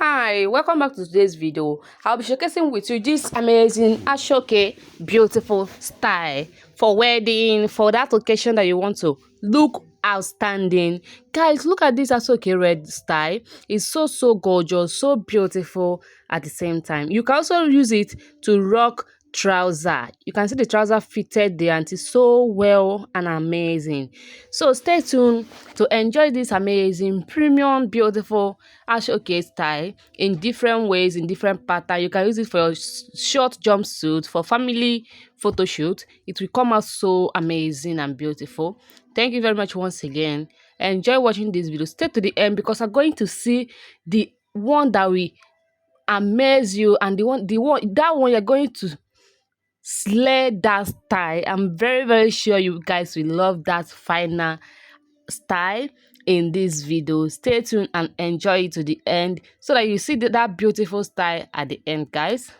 Hi, welcome back to today's video. I'll be showcasing with you this amazing Ashoke beautiful style for wedding, for that occasion that you want to look outstanding. Guys, look at this Ashoke red style. It's so gorgeous, so beautiful at the same time. You can also use it to rock trouser. You can see the trouser fitted the auntie so well and amazing. So stay tuned to enjoy this amazing premium beautiful Ashoke style in different ways, in different pattern. You can use it for your short jumpsuit, for family photo shoot. It will come out so amazing and beautiful. Thank you very much once again. Enjoy watching this video. Stay to the end because I'm going to see the one that will amaze you, and that one you're going to slay that style. I'm very sure you guys will love that final style in this video. Stay tuned and enjoy it to the end so that you see that beautiful style at the end, guys.